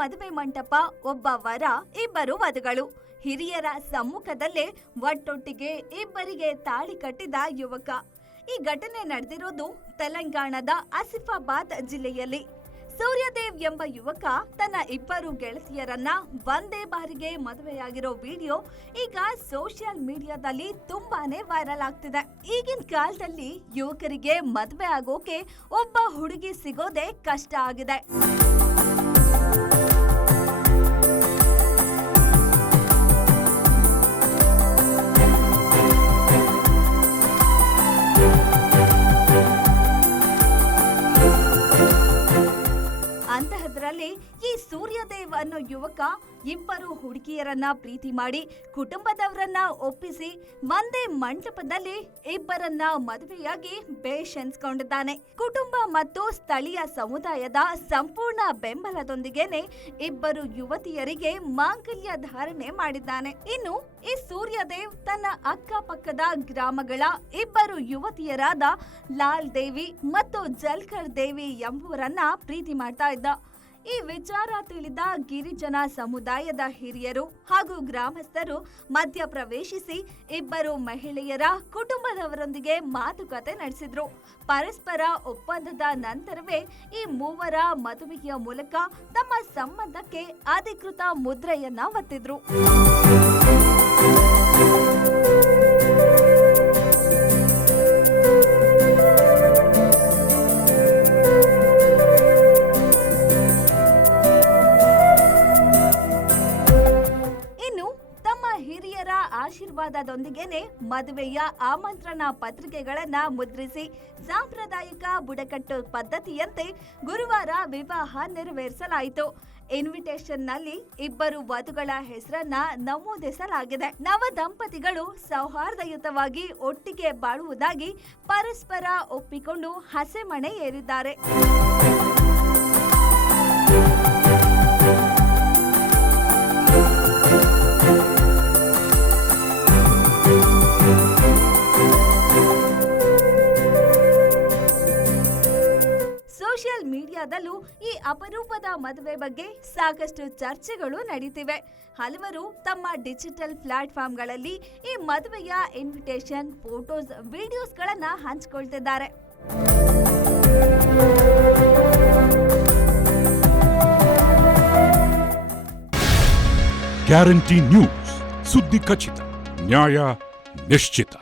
ಮದುವೆ ಮಂಟಪ, ಒಬ್ಬ ವರ, ಇಬ್ಬರು ವಧುಗಳು. ಹಿರಿಯರ ಸಮ್ಮುಖದಲ್ಲೇ ಒಟ್ಟೊಟ್ಟಿಗೆ ಇಬ್ಬರಿಗೆ ತಾಳಿ ಕಟ್ಟಿದ ಯುವಕ. ಈ ಘಟನೆ ನಡೆದಿರೋದು ತೆಲಂಗಾಣದ ಆಸಿಫಾಬಾದ್ ಜಿಲ್ಲೆಯಲ್ಲಿ. ಸೂರ್ಯದೇವ್ ಎಂಬ ಯುವಕ ತನ್ನ ಇಬ್ಬರು ಗೆಳತಿಯರನ್ನ ಒಂದೇ ಬಾರಿಗೆ ಮದುವೆಯಾಗಿರೋ ವಿಡಿಯೋ ಈಗ ಸೋಷಿಯಲ್ ಮೀಡಿಯಾದಲ್ಲಿ ತುಂಬಾನೇ ವೈರಲ್ ಆಗ್ತಿದೆ. ಈಗಿನ ಕಾಲದಲ್ಲಿ ಯುವಕರಿಗೆ ಮದುವೆ ಆಗೋಕೆ ಒಬ್ಬ ಹುಡುಗಿ ಸಿಗೋದೇ ಕಷ್ಟ ಆಗಿದೆ. ಅಂತಹದ್ರಲ್ಲಿ ಈ ಸೂರ್ಯದೇವ್ ಅನ್ನೋ ಯುವಕ ಇಬ್ಬರು ಹುಡುಗಿಯರನ್ನ ಪ್ರೀತಿ ಮಾಡಿ ಕುಟುಂಬದವರನ್ನ ಒಪ್ಪಿಸಿ ಒಂದೇ ಮಂಟಪದಲ್ಲಿ ಇಬ್ಬರನ್ನ ಮದುವೆಯಾಗಿ ಬೇಷ್ ಎನ್ಸ್ಕೊಂಡಿದ್ದಾನೆ. ಕುಟುಂಬ ಮತ್ತು ಸ್ಥಳೀಯ ಸಮುದಾಯದ ಸಂಪೂರ್ಣ ಬೆಂಬಲದೊಂದಿಗೆನೆ ಇಬ್ಬರು ಯುವತಿಯರಿಗೆ ಮಾಂಗಲ್ಯ ಧಾರಣೆ ಮಾಡಿದ್ದಾನೆ. ಇನ್ನು ಈ ಸೂರ್ಯದೇವ್ ತನ್ನ ಅಕ್ಕಪಕ್ಕದ ಗ್ರಾಮಗಳ ಇಬ್ಬರು ಯುವತಿಯರಾದ ಲಾಲ್ ದೇವಿ ಮತ್ತು ಜಲ್ಕರ್ ದೇವಿ ಎಂಬುವರನ್ನ ಪ್ರೀತಿ ಮಾಡ್ತಾ ಇದ್ದ. ಈ ವಿಚಾರ ತಿಳಿದ ಗಿರಿಜನ ಸಮುದಾಯದ ಹಿರಿಯರು ಹಾಗೂ ಗ್ರಾಮಸ್ಥರು ಮಧ್ಯ ಪ್ರವೇಶಿಸಿ ಇಬ್ಬರು ಮಹಿಳೆಯರ ಕುಟುಂಬದವರೊಂದಿಗೆ ಮಾತುಕತೆ ನಡೆಸಿದ್ರು. ಪರಸ್ಪರ ಒಪ್ಪಂದದ ನಂತರವೇ ಈ ಮೂವರ ಮದುವೆಯ ಮೂಲಕ ತಮ್ಮ ಸಂಬಂಧಕ್ಕೆ ಅಧಿಕೃತ ಮುದ್ರೆಯನ್ನ ಒತ್ತಿದ್ರು. ಆಶೀರ್ವಾದದೊಂದಿಗೆನೆ ಮದುವೆಯ ಆಮಂತ್ರಣ ಪತ್ರಿಕೆಗಳನ್ನ ಮುದ್ರಿಸಿ ಸಾಂಪ್ರದಾಯಿಕ ಬುಡಕಟ್ಟು ಪದ್ಧತಿಯಂತೆ ಗುರುವಾರ ವಿವಾಹ ನೆರವೇರಿಸಲಾಯಿತು. ಇನ್ವಿಟೇಷನ್ ನಲ್ಲಿ ಇಬ್ಬರು ವಧುಗಳ ಹೆಸರನ್ನ ನಮೂದಿಸಲಾಗಿದೆ. ನವ ದಂಪತಿಗಳು ಸೌಹಾರ್ದಯುತವಾಗಿ ಒಟ್ಟಿಗೆ ಬಾಳುವುದಾಗಿ ಪರಸ್ಪರ ಒಪ್ಪಿಕೊಂಡು ಹಸೆಮಣೆ ಏರಿದ್ದಾರೆ. ಸೋಷಿಯಲ್ ಮೀಡಿಯಾದಲ್ಲೂ ಈ ಅಪರೂಪದ ಮದುವೆ ಬಗ್ಗೆ ಸಾಕಷ್ಟು ಚರ್ಚೆಗಳು ನಡೀತಿವೆ. ಹಲವರು ತಮ್ಮ ಡಿಜಿಟಲ್ ಪ್ಲಾಟ್ಫಾರ್ಮ್ಗಳಲ್ಲಿ ಈ ಮದುವೆಯ ಇನ್ವಿಟೇಷನ್, ಫೋಟೋಸ್, ವಿಡಿಯೋಸ್ಗಳನ್ನ ಹಂಚಿಕೊಳ್ತಿದ್ದಾರೆ. ಗ್ಯಾರಂಟಿ ನ್ಯೂಸ್, ಸುದ್ದಿ ಖಚಿತ, ನ್ಯಾಯ ನಿಶ್ಚಿತ.